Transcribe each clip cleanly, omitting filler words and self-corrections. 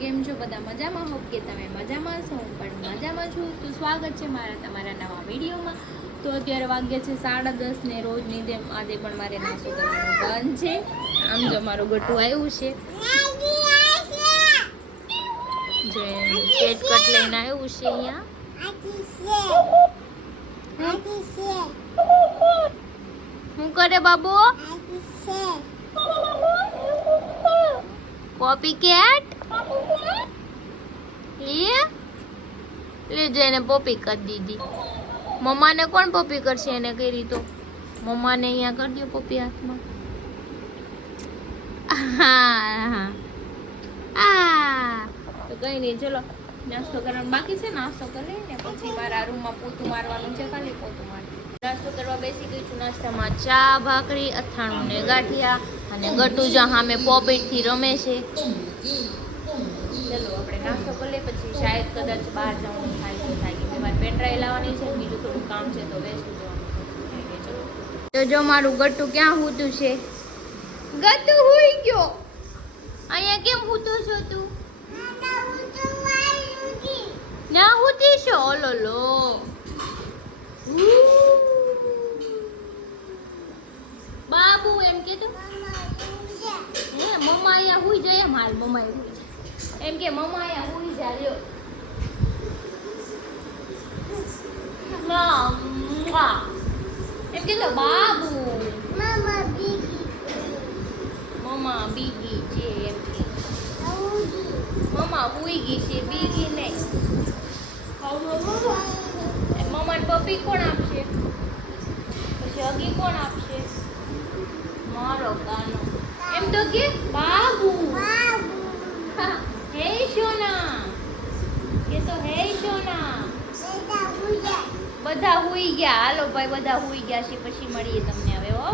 કેમ છો બધા મજામાં? હોપ કે તમે મજામાં છો, હું પણ મજામાં છું. તો સ્વાગત છે મારા તમારા નવા વિડીયોમાં. તો અત્યારે વાગ્યા છે 10:30 ને રોજની જેમ આજે પણ મારે નાસ્તો કરવાનું બંધ છે. આમ જો મારું ગટું આવ્યું છે, જે કેટ કટ લઈને આવ્યું છે અહીંયા. શું કરે બાબુ? કોપી કેટ લે જઈને પોપી કરી દીધી. મમ્માને કોણ પોપી કરશે? એને કરી તો મમ્માને અહીંયા કરી દો પોપી હાથમાં. તો કઈ નહીં, ચલો નાસ્તો કરવાનું બાકી છે. નાસ્તો કરી ને પછી મારા રૂમમાં પોતું મારવાનું છે. ખાલી પોતું મારવાનું. નાસ્તો કરવા બેસી ગઈ છું. નાસ્તામાં ચા, ભાખરી, અથાણું ને ગાંઠિયા અને ગટુ જ્યાં સામે પોપીટથી રમે છે. ચલો આપણે નાસ્તો કરી લઈએ, પછી શાયદ કદાચ બહાર જવાનું થાય તો થાય. કે મારે પેનડ્રાઈવ લાવવાની છે, બીજું થોડું કામ છે તો વેચું જવાનું. ચલો તો જો મારું ગટુ ક્યાં હૂતું છે? ગટુ હુઈ ગયો. અહીંયા કેમ હૂતો છો તું? ના હૂતી છો? ઓલો લો બાબુ એમ કીધું હે મમ્મા અહીંયા હુઈ જાય. માલ મમ્મા હુઈ જાય એમ કે મમ્મા અહીંયા હુઈ જાય. લ્યો એમ કીધું બાબુ મમ્મા બીગી છે એમ કે મમ્મા હુઈ ગઈ છે, બીગી નહીં. મમ્માને પપ્પી કોણ આપશે? પછી હગી કોણ આપશે? મારો કાનો. એમ તો કે બાબુ. હે સોના કે તો હે સોના. બધા હુઈ ગયા. હાલો ભાઈ, બધા હુઈ ગયા છે. પછી મળીએ તમને હવે. હો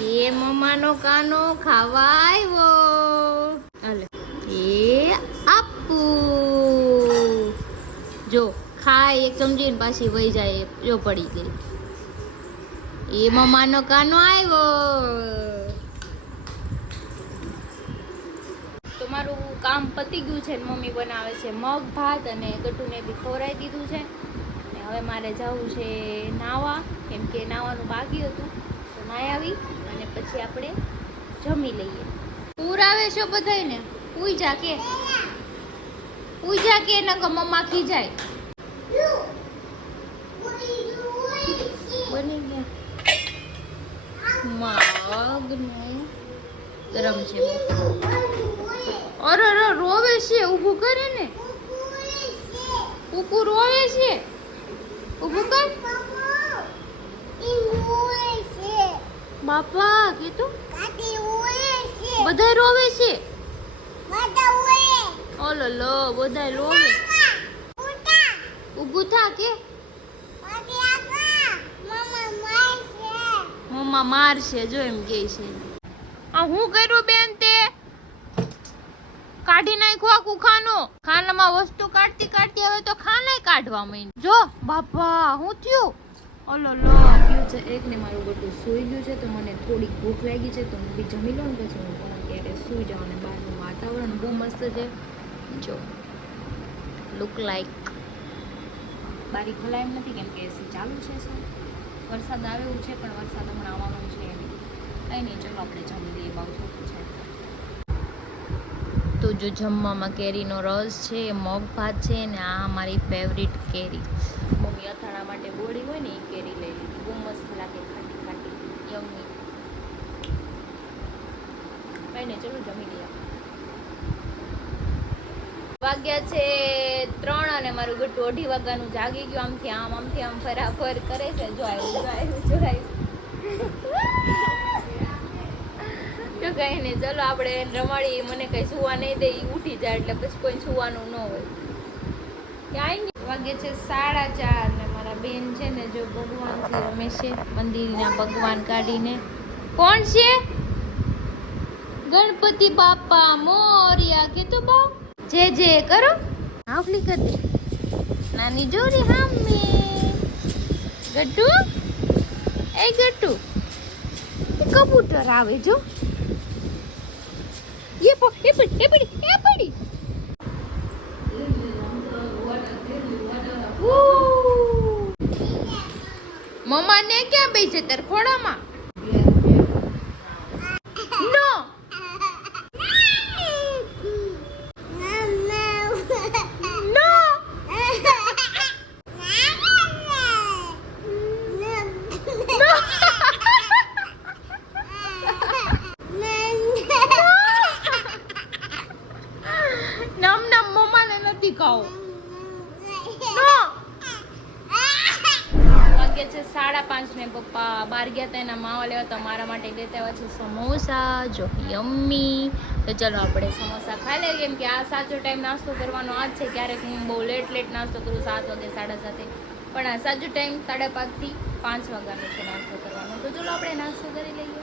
એ મમ્માનો કાનો ખાવા આવ્યો. હાલે એ આપુ જો ખાય એક સમજીને પાછી વહી જાય. જો પડી ગઈ. એ મમ્માનો કાનો આવ્યો. તો મારું કામ પતી ગયું છે. મમ્મી બનાવે છે મગ ભાત અને ગટુને બી ખવડાવી દીધું છે. અને હવે મારે જવું છે નાવા, કેમ કે નાવાનું બાકી હતું. તો નાઈ આવી અને પછી આપણે જમી લઈએ. પૂર આવે છે બધાને. ઉઈ જા કે નકર મમ્મા ખી જાય. બની ગયા મગનું ગરમ છે. અરે રોવે છે. ઊભું કરે ને. કુકુ રોવે છે. ઊભું કર બાપા. કીધું બધા રોવે છે. ઓલો લો બધા રોવે. ઊભું થા કે મમ્મા મારશે. જો એમ કે છે. આ હું કર્યું બેન? તે કાઢી નાખ્યો આખું ખાનો. ખાનામાં વસ્તુ કાઢતી હવે તો ખાનાય કાઢવા માંડી. જો બાપા હું થયું? ઓલો લો ગયું છે. એક ને મારું ગટું સૂઈ ગયું છે. તો મને થોડીક ભૂખ લાગી છે તો હું બી જમી લઉં ને પછી હું પણ અત્યારે સૂઈ જાઉં. અને બહારનું વાતાવરણ બહુ મસ્ત છે. જો લુક લાઈક બારી ખોલાય એમ નથી, કેમ કે એસી ચાલુ છે. વરસાદ આવે એવું છે પણ વરસાદ હમણાં આવવાનો છે એમ કંઈ નહીં. ચલો આપણે જમી લઈએ. બહુ છોકરું છે. તો જો જમવામાં કેરીનો રસ છે, મગ ભાત છે ને આ મારી ફેવરિટ કેરી. મમ્મી અથાણા માટે બોળી હોય ને એ કેરી લઈ લીધી. બહુ મસ્ત લાગે, ખાટી ખાટી યમ્મી. કંઈ નહીં, ચલો જમી લઈએ. વાગ્યા છે 3 અને મારું ગટુ 2:30 વાગ્યાનું જાગી ગયું. આમથી આમ ફરાફર કરે છે. જો આવ્યું. તો કઈ નહીં, ચલો આપણે રમાડી. મને કઈ સુવા નહીં દે. ઉઠી જાય એટલે પછી કોઈ સુવાનું ન હોય. ક્યાંય વાગે છે 4:30 ને મારા બેન છે ને જો ભગવાનથી રમે છે. મંદિરના ભગવાન કાઢીને. કોણ છે? ગણપતિ બાપા મોર્યા. કે તો બા જે કરો. આવલી કર દે નાની જોરી હામે. ગટુ એ ગટુ કબૂતર આવે જો. એ પડી બેસી છે તાર ખોડામાં નો નો નમ નમ મમ્માને નથી ખાવું વાગ્યા છે 5:30 ને પપ્પા બહાર ગયા હતા એના માવા લેવા તો મારા માટે લેતા આવ્યા છે સમોસા જો યમ્મી તો ચલો આપણે સમોસા ખાઈ લઈએ કેમ કે આ સાચો ટાઈમ નાસ્તો કરવાનો આ જ છે ક્યારેક હું બહુ લેટ નાસ્તો કરું 7 વાગે 7:30 પણ આ સાચો ટાઈમ 5:30 થી 5 વાગ્યાનો છે નાસ્તો કરવાનો તો ચલો આપણે નાસ્તો કરી લઈએ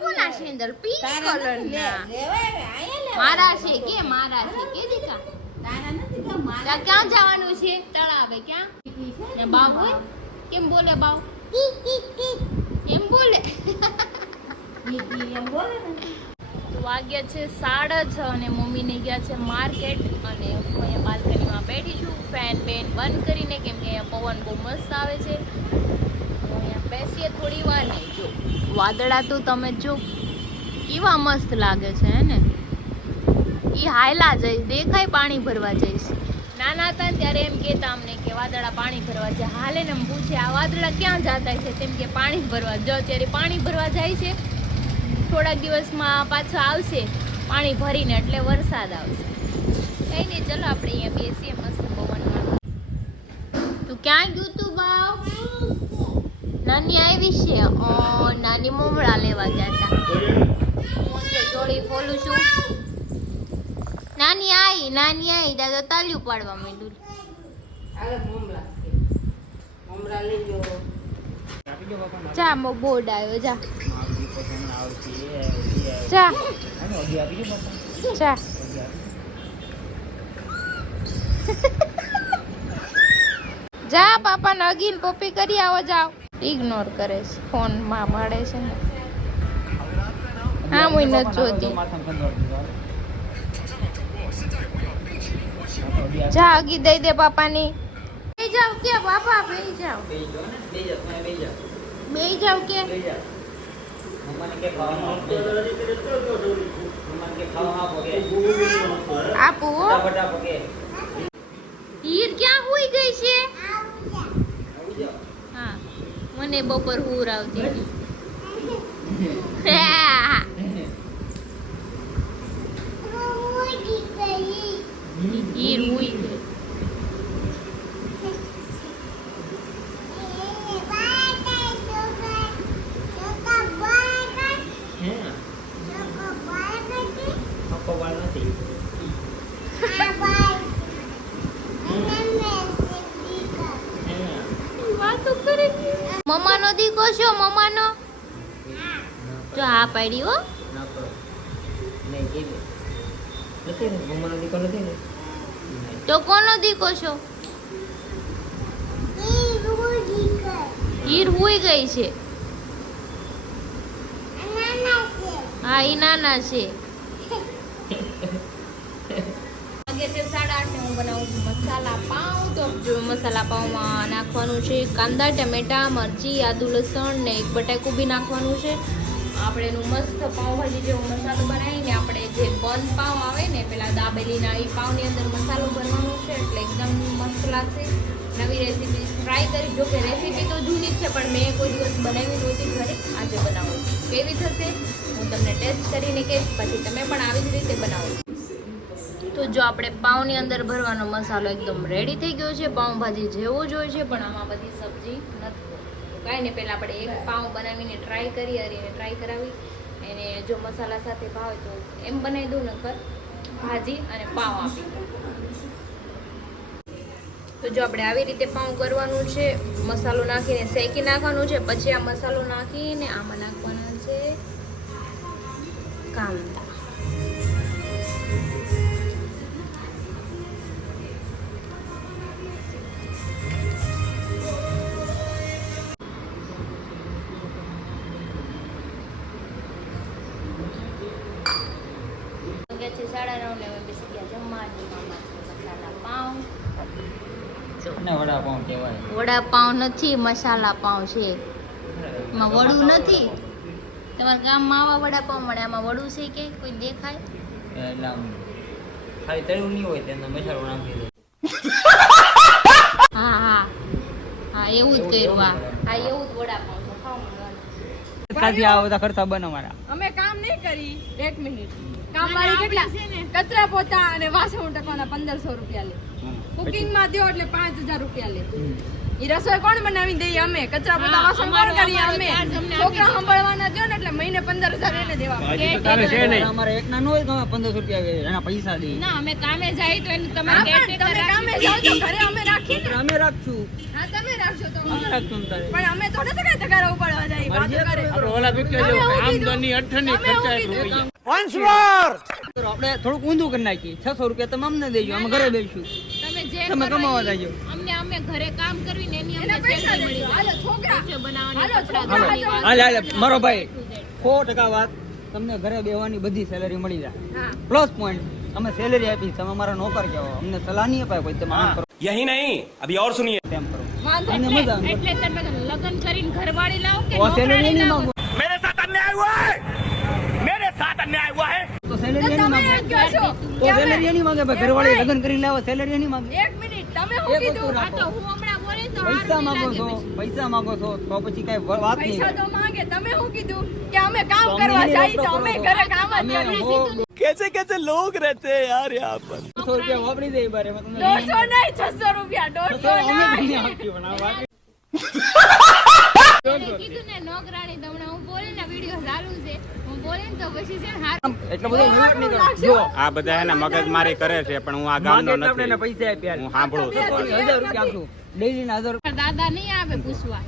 કોના છે અંદર પિંક કલરના મારા છે કે દીકા તારા ક્યાં જવાનું છે તળાવે ક્યાં ને બાવ હોય કેમ બોલે બાવ એમ બોલે તો વાગ્યા છે 6:30 અને મમ્મીને ગયા છે માર્કેટ અને હું અહીંયા બાલ્કનીમાં બેઠી છું ફેન બંધ કરીને કેમ કે અહીંયા પવન બહુ મસ્ત આવે છે અહીંયા બેસીએ થોડી વાર ને જો વાદળા તો તમે જો કેવા મસ્ત લાગે છે ને ઈ હાયલા જઈશ દેખાય પાણી ભરવા જઈશ નાના હતા ત્યારે એમ કહેતા અમને કે વાદળા પાણી ભરવા જાય હાલે ને એમ પૂછે આ વાદળા ક્યાં જતા છે તેમ કે પાણી ભરવા જો ત્યારે પાણી ભરવા જાય છે થોડાક દિવસમાં પાછો આવશે પાણી ભરીને એટલે વરસાદ આવશે કઈ નહીં ચલો આપણે અહીંયા બેસીએ મસ્ત પવનમાં તું ક્યાં ગયું તું બાવ નાની આવી છે નાની મમરા લેવા ગયા હતા હું જો જોડી ખોલું છું નાની આઈ દાદા તાલ્યું પાડવા માંડ્યું જા મો બોર્ડ આવ્યો જા જા પાપા નગીન પપ્પી કરી આવો જાઓ ઇગ્નોર કરે છે ફોન માં મળે છે ને હા હું નથી જોતી જા અગી દઈ દે પાપાની બેહી જાવ કે પાપા બેહી જાવ બેહી જાવ કે આપો હીર ક્યાં હુઈ ગઈ છે હા મને બપોર હુર આવતી હીર હુઈ ગઈ મમ્માનો દીકો છો મમ્માનો જો હા પાડી હો તો કોનો દીકો છો હીર હુઈ ગઈ છે હા ઈ નાના છે વાગે છે 8:30 હું બનાવું છું મસાલા પાઉં તો જો મસાલા પાઉંમાં નાખવાનું છે કાંદા ટમેટા મરચી આદુ લસણ ને એક બટાકું બી નાખવાનું છે આપણે એનું મસ્ત પાઉંભાજી જેવો મસાલો બનાવીને આપણે જે બંધ પાઉં આવે ને પેલા દાબેલીના એ પાઉંની અંદર મસાલો ભરવાનો છે એટલે એકદમ મસ્ત લાગશે નવી રેસીપી ટ્રાય કરી જો કે રેસીપી તો જૂની જ છે પણ મેં કોઈ દિવસ બનાવી નહોતી ઘરે આજે બનાવું કેવી થશે હું તમને ટેસ્ટ કરીને કહીશ પછી તમે પણ આવી જ રીતે બનાવો તો જો આપણે પાઉંની અંદર ભરવાનો મસાલો એકદમ રેડી થઈ ગયો છે પાઉંભાજી જેવો જ હોય છે પણ આમાં બધી સબ્જી નથી કાંઈ નહીં પહેલાં આપણે એક પાઉં બનાવીને ટ્રાય કરી અને ટ્રાય કરાવી એને જો મસાલા સાથે ભાવે તો એમ બનાવી દઉં નકર ભાજી અને પાઉં આપી તો જો આપણે આવી રીતે પાઉં કરવાનું છે મસાલો નાખીને શેકી નાખવાનું છે પછી આ મસાલો નાખીને આમાં નાખવાના છે કાંદા છે 9:30 ને અમે બેસી ગયા જમવા મસાલા પાઉં જો ને વડાપાઉં કહેવાય. વડાપાઉં નથી, મસાલા પાઉં છે. એમાં વડું નથી. તમારા ગામમાં આવા વડાપાઉં મળે, આમાં વડું છે કે કોઈ દેખાય? એટલે આમ ખાલી તળ્યું નહીં હોય તેનો મસાલો નાખી દે. હા હા હા, એવું જ કર્યું. હા એવું જ વડાપાઉં છે. ખાઓ મને. કાથી આ બધા ખર્ચા બને મારા. અમે કામ નહીં કરી 1 મિનિટ. કામ મારી કેટલા કચરા પોતા અને વાસણ ટકવાના 1500 રૂપિયા લે. કુકિંગ માં દ્યો એટલે 5000 રૂપિયા લે. ઈ રસોઈ કોણ બનાવી દઈએ? અમે. કચરા પોતા વાસણ કોણ કરીએ? અમે. છોકરા સંભાળવાના દ્યો ને એટલે મહિને 15000 એને દેવા પડે. અમારે એક ના નો હોય તો અમે 1500 રૂપિયા આવે, એના પૈસા દે. ના, અમે કામે જાય તો એનું તમે હા, પણ તમે કામે જાઓ તો ઘરે અમે રાખીએ ને. અમે રાખશું. હા, તમે રાખજો તો. અમે રાખશું તારે. પણ અમે થોડા તો કઈ તગારા ઉપાડવા જાય. વાતો કરે. ઓલા પિક્ચર તમે જેવું હું આમદની અઠની તમે હું ખર્ચા કીધું? રૂપિયા. આપણે થોડુંક ઊંધું કરી નાખીએ. 600 રૂપિયા તમે અમને દેજો, અમે ઘરે બેસીશું. તમે જે તમે કરો કમાવા ઈ જાજો. અમે ઘરે કામ કરવીને એની એના અમને પૈસા salary દેજો. મળી હાલો જાય. છોકરા. પૈસે બનાવવાની, હાલો, કપડાં છોકરા. ધોવાની વાત. હાલે મારો ભાઈ 100% વાત. તમને ઘરે બેહવાની બધી સેલેરી મળી જાય. હા. પ્લસ પોઈન્ટ અમે સેલેરી આપી, તમે અમારા નોકર કહેવો, અમને સલાહ નહીં અપાય કોઈ, તમે આમ કરો यही नहीं अभी और सुनिए તેમ કરો. વાંધો અમને નહીં. મજા આવે. એટલે તમે લગ્ન કરીને ઘરવાળી લાવો કે તો સેલેરી નોકરાણી નહીં લાવો? માંગો मेरे साथ अन्याय हुआ है मेरे साथ अन्याय हुआ है તો સેલેરી નહીં તમે માંગો. એમ કહો છો તો કે અમે- સેલેરી નહીં માંગે ભાઈ, ઘરવાળી લગ્ન કરીને લાવો, સેલેરી નહીં માંગે. 1 મિનિટ. તમે શું એક વસ્તુ કીધું? આ તો રાખો. હું હમણાં બોલી તો પૈસા હારું માંગો નહીં છો, લાગે પછી. પૈસા માંગો છો તો પછી કઈ વાત નહીં. પૈસા તો માંગે. તમે શું કીધું કે અમે કામ તો કરવા અમને જાય તો રોકડો અમે કરો. ઘરે કામ જ અમે કરીએ. હો कैसे कैसे लोग रहते हैं यार यहाँ पर 100 રૂપિયા વાપરી દે બારે, એમાં તમને 150 નહીં 600 રૂપિયા. તો 150 અમે નહીં. કઈ આપીએ પણ આ વાત એને કીધું ને નોકરાણી તો હમણાં હું બોલી ને વિડીયો ચાલુ છે, હું બોલી ને તો પછી છે ને હારું. એટલો બધો વિવાદ નહીં કરો. જો આ બધા એને મગજમારી કરે છે પણ હું આ ગામનો માંગે એટલે આપણે એને નથી. પૈસા આપ્યા. હું સાંભળું છું. 1000 રૂપિયા આપશું. ડેઈલી ના 1000 રૂપિયા. દાદા નહીં આવે પૂછવા.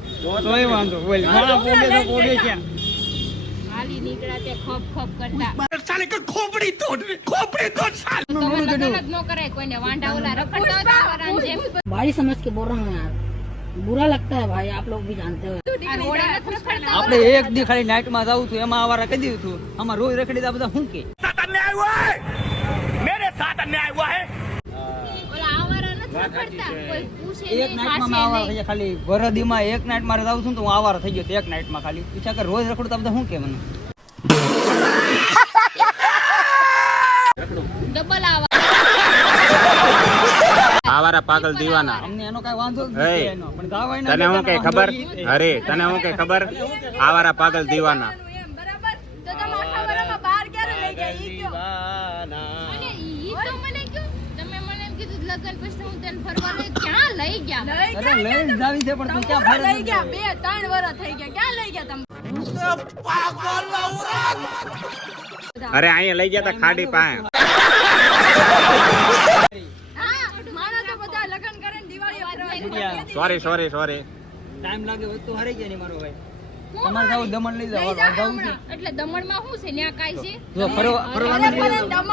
તોય વાંધો બોલ. મારા પોગે તો પોગે છે. હાલી નીકળ્યા તે ખપ ખપ કરતા. साले का खोपड़ी तोड़ साले તમે લગ્ન જ ન કરાય કોઈને, વાંઢા ઓલા રખડતા હતા આવારાની જેમ. भाई समझ के बोल रहा हूँ यार, बुरा लगता है भाई, आप लोग भी जानते हो. આ રોડે નથી રખડતા. આપણે એક દી ખાલી નાઈટ માં જાવું છું, એમાં આવારા કહી દીધું હતું. આમાં રોજ રખડી દા બધા શું કે साथ अन्याय हुआ है मेरे साथ अन्याय हुआ है ઓલા આવારા નથી રખડતા. કોઈ પૂછે એક નહીં, નાઈટ માં ખાશે આવારા નહીં. થઈ ગયા. ખાલી વરદીમાં એક નાઈટ મારે જાવું છું ને તો હું આવારા થઈ ગયો તો એક નાઈટ માં ખાલી. ઈચ્છા કર રોજ રખડતા બધા શું કે મને ડબલ આવા. આવારા પાગલ દીવાના. અમને એનો કઈ વાંધો જ હે, નથી એનો. પણ ગાવાય ના તને હું દેતા કઈ વાંધો ખબર? ઈ જ. અરે તને હું કઈ ખબર? આવારા પાગલ દીવાના. એમ બરાબર. તો તમે આખા વરામાં બહાર ક્યારે લઈ ગયા? ઈ કયો. અને ઈ તો મને કયો, તમે મને એમ કીધું લગ્ન પછી હું તને ફરવા લઈ ક્યાં લઈ ગયા? લઈ અરે ગયા લઈ જ જાવી છે પણ તું તમે ક્યાં તો ફરે લઈ ગયા. 2-3 વર્ષ થઈ ગયા. ક્યાં લઈ ગયા તમે? અરે અહીંયા લઈ ગયા તા ખાડી પાસે. હા, માણસ તો બધા લગ્ન કરે ને દિવાળીએ ફરવા જાય. Sorry sorry sorry. ટાઈમ લાગે હોય તો હારી ગયા ને મારો ભાઈ. હું તમારે જાવું દમણ લઈ જાવ. લઈ જાઓ જાવું છે. હમણાં. એટલે દમણમાં શું છે? ન્યા કાંઈ છે? જો ફરવા અરે ફરવાનું ભલે લઈ જાઓ.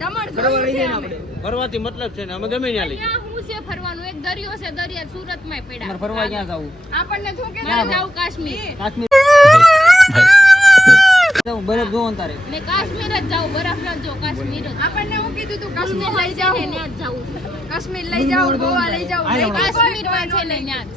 દમણ ફરવા જોયું લઈ છે જાય ને અમે. આપણે. ફરવાથી મતલબ છે ને અમે ગમે ત્યાં લઈ. ત્યાં શું છે ફરવાનું? એક દરિયો છે, દરિયા સુરતમાં તમારે પડ્યા. ફરવા ક્યાં જાવું? આપણને શું કે મારે જાવું કાશ્મીર. કાશ્મીર જાવું, બરફ જોવો ને તારે. ને કાશ્મીર જ જાવું, બરફ ન જો, કાશ્મીર જ. આપણને હું કીધું તું કાશ્મીર કાશ્મીર લઈ જાવ. ત્યાં જ જાવું છે. કાશ્મીર લઈ જાવ, ગોવા લઈ જાવ. હાલો, લઈ જાઓ. કાશ્મીરમાં છે ને ન્યા જ.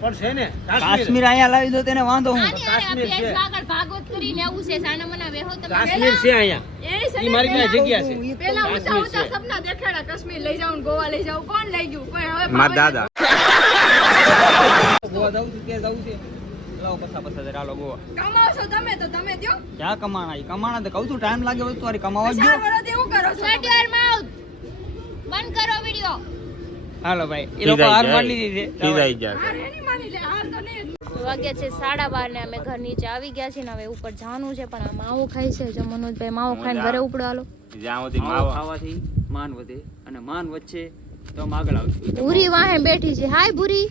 પણ છે ને કાશ્મીર અહીંયા લાવી દો તેને વાંધો હું. આની આને આ પેજ આગળ ભાગવત કરીને આવું છે. સાના મના વેહો તમે. કાશ્મીર છે અહીંયા. એ છે ઈ ને મારી પાસે પેલા- જગ્યા છે. પેલા ઊંચા કાશ્મીર ઊંચા છે. સપના દેખાડા, કાશ્મીર લઈ જાવ, ગોવા લઈ જાવ. કોણ લઈ ગયું? કોઈ હવે મારા દાદા. ગોવા જાવું છે ક્યાં જાવું છે? લાવો પછા હાલો ગોવા. કમાવશો તમે તો તમે દ્યો. ક્યાં કમાણા? ઈ કમાણા તો કહું છું ટાઈમ લાગે હોય તો તારે કમાવા જ 4 દો. વર્ષથી એવું કરો છો Shut your mouth. બંધ કરો વિડિયો. હાલો ભાઈ એ લોકો હાર માની દીધી છે. ખીજાઈ જાય. હાર એની માની લે, હાર તો નહીં. વાગ્યા છે 12:30 ને અમે ઘર નીચે આવી ગયા છીએ ને હવે ઉપર જવાનું છે પણ આ માવો ખાય છે. જો મનોજભાઈ માવો ખાઈને ઘરે ઉપડો હાલો. જ્યાં સુધી માવો માવો ખાવાથી માન વધે અને માન વચ્ચે તો આમ આગળ આવશું. ભૂરી વાહે બેઠી છે. હાય ભૂરી.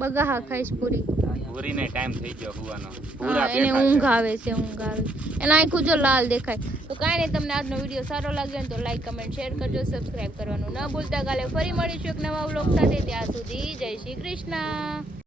બગાહા ખાઈશ પૂરી. પૂરીને ટાઈમ થઈ ગયો હુવાનો. હા, પૂરા એને પેઠા ઊંઘ છે. આવે છે, ઊંઘ આવે. એના આંખું જો લાલ દેખાય. તો કાંઈ નહીં, તમને આજનો વિડીયો સારો લાગ્યો હોય તો લાઈક કમેન્ટ શેર કરજો, સબસ્ક્રાઇબ કરવાનું ન ભૂલતા. કાલે ફરી મળીશું એક નવા વ્લોગ સાથે. ત્યાં સુધી જય શ્રી કૃષ્ણ.